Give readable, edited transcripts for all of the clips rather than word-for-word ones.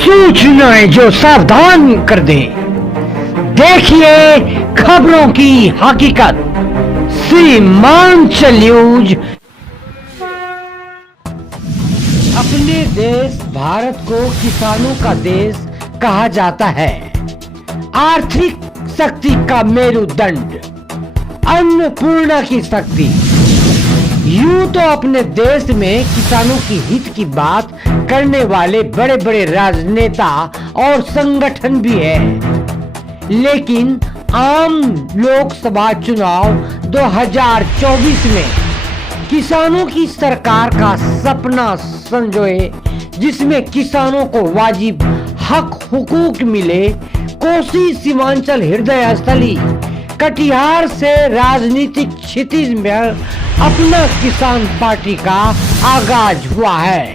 सूचनाएं जो सावधान कर दें। देखिए खबरों की हकीकत। सीमांचल न्यूज। अपने देश भारत को किसानों का देश कहा जाता है। आर्थिक शक्ति का मेरुदंड, अन्नपूर्णा की शक्ति। यूं तो अपने देश में किसानों की हित की बात करने वाले बड़े बड़े राजनेता और संगठन भी हैं, लेकिन आम लोकसभा चुनाव 2024 में किसानों की सरकार का सपना संजोए, जिसमें किसानों को वाजिब हक हुकूक मिले। कोसी सीमांचल हृदय स्थली कटिहार से राजनीतिक क्षितिज में अपना किसान पार्टी का आगाज हुआ है।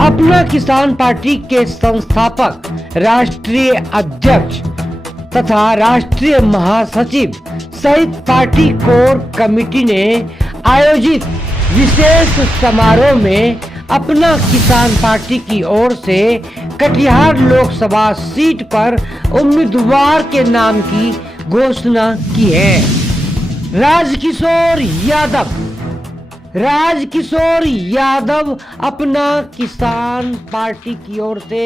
अपना किसान पार्टी के संस्थापक, राष्ट्रीय अध्यक्ष तथा राष्ट्रीय महासचिव सहित पार्टी कोर कमेटी ने आयोजित विशेष समारोह में अपना किसान पार्टी की ओर से कटिहार लोकसभा सीट पर उम्मीदवार के नाम की घोषणा की है। राजकिशोर यादव अपना किसान पार्टी की ओर से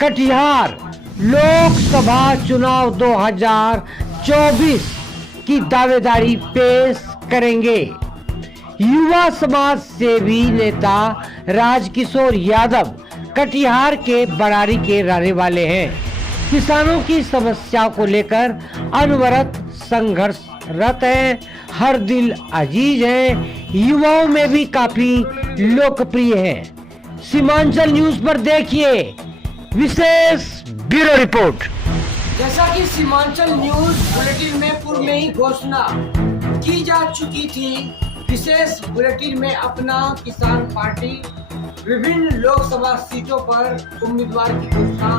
कटिहार लोकसभा चुनाव 2024 की दावेदारी पेश करेंगे। युवा समाज सेवी नेता राजकिशोर यादव कटिहार के बरारी के रहने वाले हैं। किसानों की समस्याओं को लेकर अनवरत संघर्षरत हैं, हर दिल अजीज हैं, युवाओं में भी काफी लोकप्रिय हैं। सीमांचल न्यूज पर देखिए विशेष ब्यूरो रिपोर्ट। जैसा कि सीमांचल न्यूज बुलेटिन में पूर्व में ही घोषणा की जा चुकी थी, विशेष बुलेटिन में अपना किसान पार्टी विभिन्न लोकसभा सीटों पर उम्मीदवार की घोषणा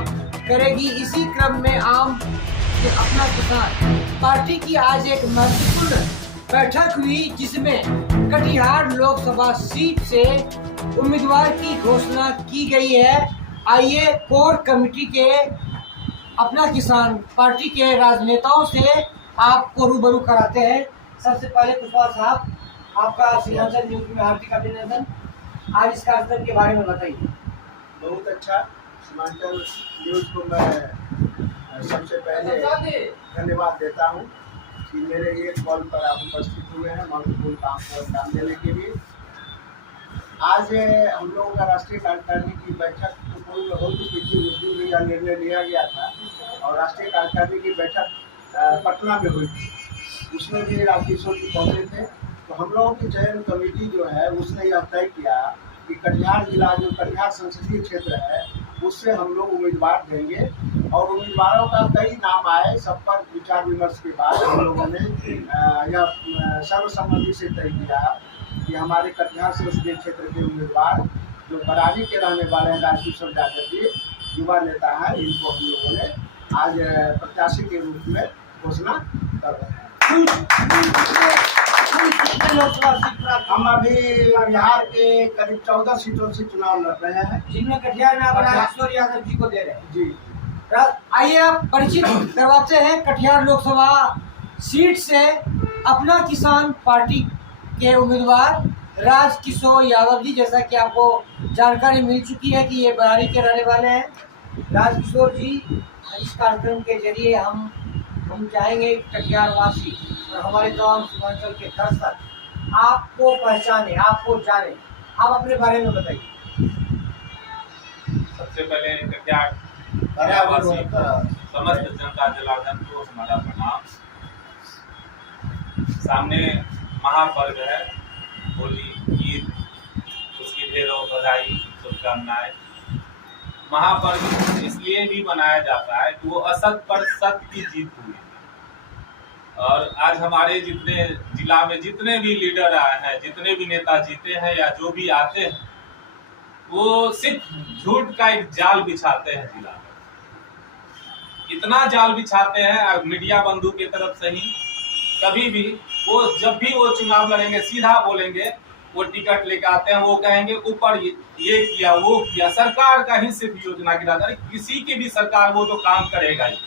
करेगी। इसी क्रम में अपना किसान पार्टी की आज एक महत्वपूर्ण बैठक हुई, जिसमें कटिहार लोकसभा सीट से उम्मीदवार की घोषणा की गई है। आइए कोर कमेटी के अपना किसान पार्टी के राजनेताओं से आपको रूबरू कराते हैं। सबसे पहले कुशवाहा साहब, आपका सीमांचल न्यूज में हार्दिक अभिनंदन। आज इस कार्यक्रम के बारे में बताइए। बहुत अच्छा। सीमांचल न्यूज को मैं सबसे पहले धन्यवाद देता हूं कि मेरे एक कॉल पर आप उपस्थित हुए हैं महत्वपूर्ण काम को अंजाम देने के लिए। आज हम लोगों का राष्ट्रीय कार्यकारिणी की बैठक तो पूर्व हो चुकी थी, उस दिन भी यह निर्णय लिया गया था और राष्ट्रीय कार्यकारिणी की बैठक पटना में हुई थी। उसमें भी राजकिशोर जी पहुँचे थे। तो हम लोगों की चयन कमेटी जो है उसने यह तय किया कि कटिहार जिला जो कटिहार संसदीय क्षेत्र है उससे हम लोग उम्मीदवार देंगे और उम्मीदवारों का कई नाम आए। सब पर विचार विमर्श के बाद हम लोगों ने यह सर्वसम्मति से तय किया कि हमारे कटिहार संसदीय क्षेत्र के उम्मीदवार जो बरारी के रहने वाले हैं राजकिशोर यादव जी, युवा नेता हैं, इनको हम लोगों ने आज प्रत्याशी के रूप में घोषणा कर रहे हैं। हम अभी बिहार के करीब 14 सीटों से चुनाव लड़ रहे हैं, जिनमें कटिहार में आप राजकिशोर यादव जी को दे रहे हैं। जी आइए आप परिचित करवाते हैं कटिहार लोकसभा सीट से अपना किसान पार्टी के उम्मीदवार राजकिशोर यादव जी। जैसा कि आपको जानकारी मिल चुकी है कि ये बरारी के रहने वाले हैं। राजकिशोर जी, इस कार्यक्रम के जरिए हम चाहेंगे कटिहार वासी और हमारे तमाम सीमांचल के दर्शक आपको पहचाने, आपको जाने। आप अपने बारे में बताइए। सबसे पहले कटिहार समस्त जनता जनार्दन को हमारा प्रणाम। सामने महापर्व है होली, ईद, उसकी ढेरों बधाई, शुभकामनाएं। महापर्व इसलिए भी मनाया जाता है कि वो असत पर सत्य की जीत हुई और आज हमारे जितने जिला में जितने भी लीडर आए हैं, जितने भी नेता जीते हैं या जो भी आते हैं, वो सिर्फ झूठ का एक जाल बिछाते हैं जिला में। इतना जाल बिछाते हैं मीडिया बंधु की तरफ से ही। कभी भी वो जब भी वो चुनाव लड़ेंगे सीधा बोलेंगे वो टिकट लेके आते हैं, वो कहेंगे ऊपर ये किया वो किया, सरकार का ही सिर्फ योजना गिराता है। किसी की भी सरकार वो तो काम करेगा ही।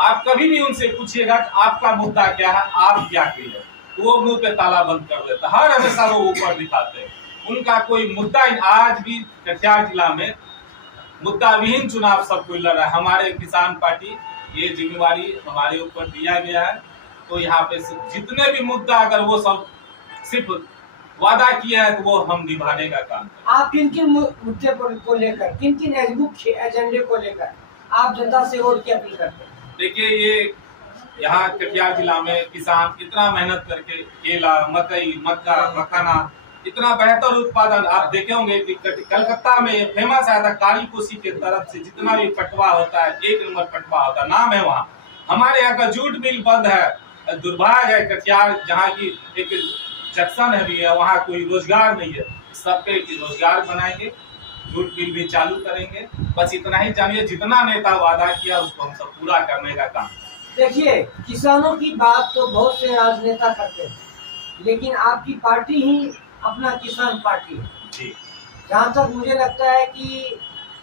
आप कभी भी उनसे पूछिएगा कि आपका मुद्दा क्या है, आप क्या किए, तो वो मुंह पे ताला बंद कर देता। हर हमेशा वो ऊपर दिखाते हैं, उनका कोई मुद्दा। आज भी कटिहार जिला में मुद्दा विहीन चुनाव सब कोई लड़ रहा है। हमारे किसान पार्टी ये जिम्मेवारी हमारे ऊपर दिया गया है, तो यहाँ पे जितने भी मुद्दा अगर वो सब सिर्फ वादा किया है तो वो हम निभाने का काम करें। आप किन किन मुद्दे को लेकर, किन किन एजेंडे को लेकर आप जनता से वोट की अपील करते हैं? देखिए, ये यहाँ कटिहार जिला में किसान इतना मेहनत करके केला, मकई, मक्का, मखाना, इतना बेहतर उत्पादन आप देखे होंगे कि कलकत्ता में फेमस है था। कारी कोसी के तरफ से जितना भी पटवा होता है, 1 नंबर पटवा होता है, नाम है वहाँ। हमारे यहाँ का जूट मिल बंद है। दुर्भाग्य है कटिहार जहाँ की एक जंक्शन है भी है, वहाँ कोई रोजगार नहीं है। सब पे रोजगार बनाएंगे, जूट मिल भी चालू करेंगे। बस इतना ही जानिए, जितना नेता वादा किया उसको हम सब पूरा करने का काम। देखिए, किसानों की बात तो बहुत से राजनेता करते हैं, लेकिन आपकी पार्टी ही अपना किसान पार्टी है जी। जहाँ तक मुझे लगता है कि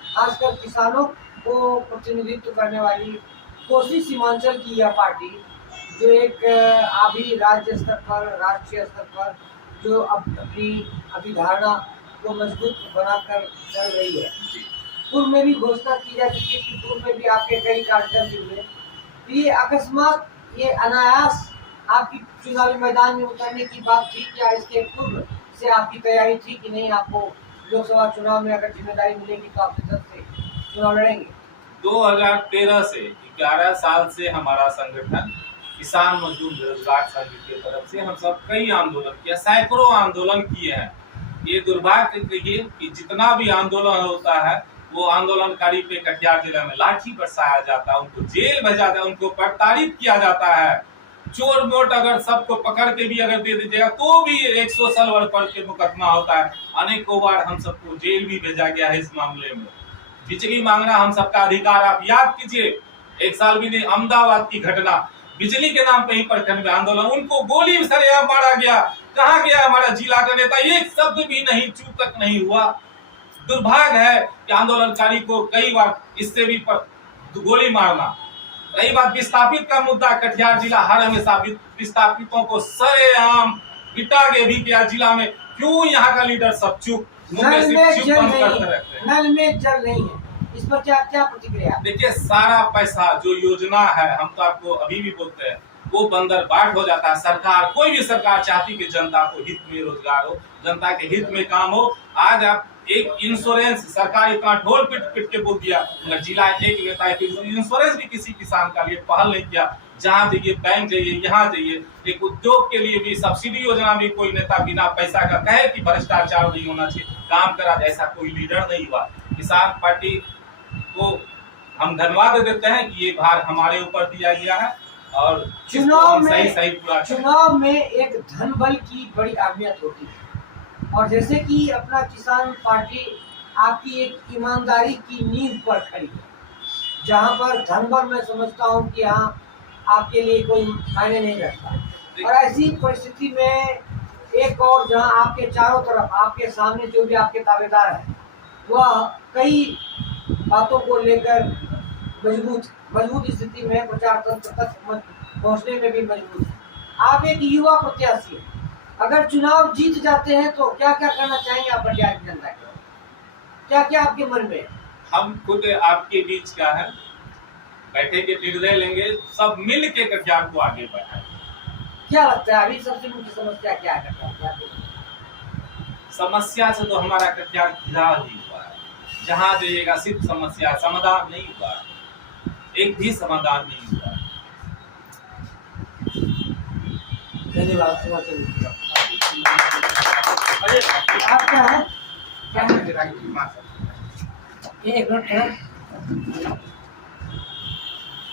खासकर किसानों को प्रतिनिधित्व करने वाली कोसी सीमांचल की यह पार्टी, जो एक अभी राज्य स्तर पर, राष्ट्रीय स्तर पर जो अपनी अभिधारणा को मजबूत बनाकर चल रही है। पूर्व में भी घोषणा की जा चुकी थी, पूर्व में भी आपके कई कार्यक्रम हुए। ये अकस्मात, ये अनायास आपकी चुनावी मैदान में उतरने की बात थी क्या? इसके पूर्व से आपकी तैयारी थी कि नहीं, आपको लोकसभा चुनाव में अगर जिम्मेदारी मिलेगी तो आप से चुनाव लड़ेंगे? 2013 से 11 साल से हमारा संगठन किसान मजदूर बेरोजगार संघ की तरफ से हम सब कई आंदोलन किया, सैकड़ों आंदोलन किए हैं। ये दुर्भाग्य कहिए कि जितना भी आंदोलन होता है वो आंदोलनकारी पे कटिहार जिला में लाठी बरसाया जाता है, उनको जेल भेजा जाता है, उनको प्रताड़ित किया जाता है। चोर नोट अगर सबको पकड़ के भी अगर दे दीजिएगा तो भी 100 सलवर पर के मुकदमा होता है। अनेकों बार हम सबको जेल भी भेजा गया है इस मामले में। बिजली मांगना हम सबका अधिकार। आप याद कीजिए, 1 साल भी नहीं, अहमदाबाद की घटना, बिजली के नाम पे ही प्रखंड में आंदोलन, उनको गोली सरेआम मारा गया। कहाँ गया हमारा जिला का नेता? एक शब्द भी नहीं, चूप तक नहीं हुआ। दुर्भाग्य है कि आंदोलनकारी को कई बार इससे भी गोली मारना। रही बात विस्थापित का मुद्दा, कटिहार जिला हर हमेशा विस्थापितों को सरेआम पिटा के भी किया जिला में। क्यों यहाँ का लीडर सब चुप, नल में जल नहीं है, इस पर क्या प्रतिक्रिया? देखिए, सारा पैसा जो योजना है, हम तो आपको अभी भी बोलते हैं, वो बंदर बाट हो जाता है। सरकार, कोई भी सरकार चाहती कि जनता को हित में रोजगार हो, जनता के हित में काम हो। आज आप एक इंश्योरेंस, सरकार इतना ढोल पिट के बोल दिया, मगर जिला एक नेता है इंश्योरेंस भी किसी किसान का लिए पहल नहीं किया। जहाँ जाइए, बैंक जाइए, यहाँ जाइए, एक उद्योग के लिए भी सब्सिडी योजना भी कोई नेता बिना पैसा का कहे कि भ्रष्टाचार नहीं होना चाहिए, काम करा, ऐसा कोई लीडर नहीं हुआ। किसान पार्टी को हम धन्यवाद देते हैं कि ये भार हमारे ऊपर दिया गया है और चुनाव में सही पूरा। चुनाव में एक धन बल की बड़ी अहमियत होती है, और जैसे कि अपना किसान पार्टी आपकी एक ईमानदारी की नींव पर खड़ी है, जहाँ पर धन बल मैं समझता हूँ कि यहाँ आपके लिए कोई मायने नहीं रखता। और ऐसी परिस्थिति में एक और जहाँ आपके चारों तरफ, आपके सामने जो भी आपके दावेदार हैं, वह कई बातों को लेकर मजबूत स्थिति में प्रचार तंत्र तक पहुँचने में भी मजबूत है। आप एक युवा प्रत्याशी हैं, अगर चुनाव जीत जाते हैं तो क्या क्या करना चाहेंगे आप कटिहार की जनता के? क्या क्या आपके मन में? हम खुद आपके बीच क्या है, बैठेंगे, निर्णय लेंगे, सब मिल के कटिहार को आगे बढ़ाएं। क्या लगता है अभी सबसे मुख्य समस्या क्या है? समस्या से तो हमारा कटिहार घिरा ही हुआ है। जहाँ जाइएगा सिर्फ समस्या, समाधान नहीं हुआ, एक भी समाधान नहीं हुआ। धन्यवाद। आप क्या है? एक मिनट।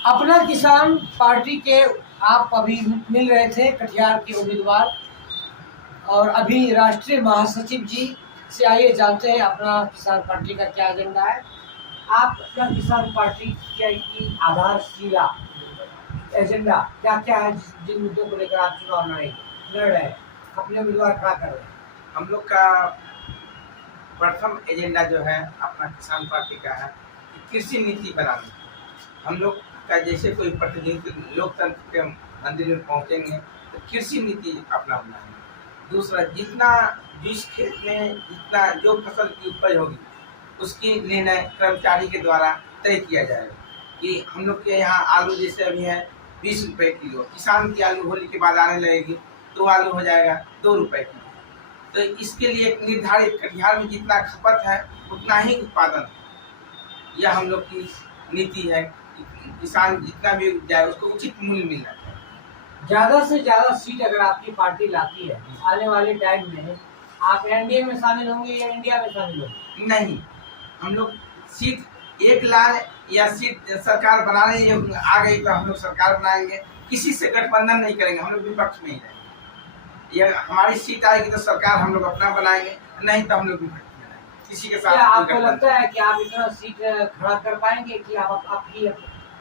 अपना किसान पार्टी के आप अभी मिल रहे थे कटिहार के उम्मीदवार और अभी राष्ट्रीय महासचिव जी से, आइए जानते हैं अपना किसान पार्टी का क्या एजेंडा है। आप अपना किसान पार्टी की आधारशिला एजेंडा क्या क्या है, जिन मुद्दों को लेकर आप चुनाव लड़ रहे हैं, अपने उम्मीदवार खड़ा कर रहे हैं? हम लोग का प्रथम एजेंडा जो है अपना किसान पार्टी का है कि कृषि नीति बनानी। हम लोग का जैसे कोई प्रतिनिधि लोकतंत्र के मंदिर में पहुंचेंगे तो कृषि नीति अपना बनाएंगे। दूसरा, जितना जिस खेत में जितना जो फसल की उपज होगी उसकी निर्णय कर्मचारी के द्वारा तय किया जाएगा। कि हम लोग के यहाँ आलू जैसे अभी है 20 रुपये किलो, किसान की आलू होली के बाद आने लगेगी तो आलू हो जाएगा 2 रुपये किलो। तो इसके लिए एक निर्धारित कटिहार में जितना खपत है उतना ही उत्पादन है। यह हम लोग की नीति है कि किसान जितना भी जाए उसको उचित मूल्य मिलना चाहिए। ज्यादा से ज्यादा सीट अगर आपकी पार्टी लाती है आने वाले टाइम में, आप एनडीए में शामिल होंगे या इंडिया में शामिल होंगे? नहीं, हम लोग सीट एक लाए या सीट सरकार बनाने आ गई तो हम लोग सरकार बनाएंगे। किसी से गठबंधन नहीं करेंगे, हम लोग विपक्ष में ही रहेंगे। यह हमारी सीट आएगी तो सरकार हम लोग अपना बनाएंगे, नहीं तो हम लोग विपक्ष में रहेंगे। किसी के साथ क्या आपको लगता है कि आप इतना सीट खड़ा कर पाएंगे कि आप आपकी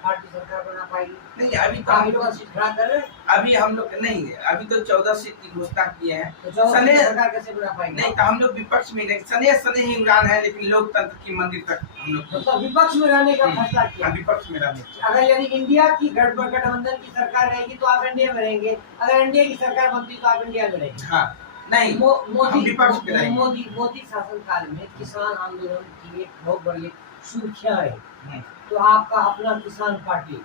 पार्टी सरकार बना पाएगी? नहीं, अभी तो आप हम लोग सीट खड़ा कर रहे हैं, अभी हम लोग नहीं है, अभी तो 14 सीट की घोषणा किए हैं। तो जो सने सरकार कैसे बना पाएंगे? नहीं तो हम लोग विपक्ष में रहेंगे। सने ही उड़ान है, लेकिन लोकतंत्र की मंदिर तक हम लोग मतलब विपक्ष में रहने का फैसला किया। विपक्ष में रहने। अगर यदि इंडिया की गठबंधन की सरकार रहेगी तो आप इंडिया में रहेंगे, अगर इंडिया की सरकार बनती तो आप इंडिया में रहेंगे। हाँ, नहीं, हम विपक्ष में रहेंगे। मोदी शासनकाल में किसान आंदोलन की एक बहुत बड़ी सुर्खियां रही, तो आपका अपना किसान पार्टी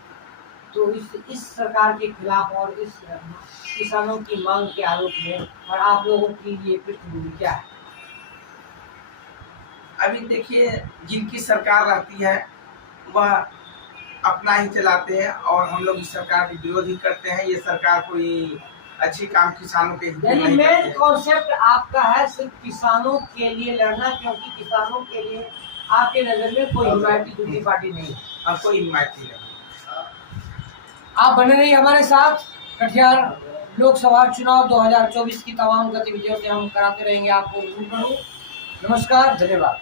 तो इस सरकार के खिलाफ और इस किसानों की मांग के आरोप में और आप लोगों की ये पृष्ठभूमि क्या है? अभी देखिए, जिनकी सरकार रहती है वह अपना ही चलाते हैं और हम लोग इस सरकार के विरोध ही करते हैं। ये सरकार कोई अच्छी काम किसानों के हित में यानी नहीं मेन करती है। कॉन्सेप्ट आपका है सिर्फ किसानों के लिए लड़ना, क्योंकि किसानों के लिए आपके नजर में कोई हिमायती दूसरी पार्टी नहीं है और कोई हिमायती नहीं। आप बने रहिए हमारे साथ। कटिहार लोकसभा चुनाव 2024 की तमाम गतिविधियों से हम कराते रहेंगे आपको रूबरू। नमस्कार, धन्यवाद।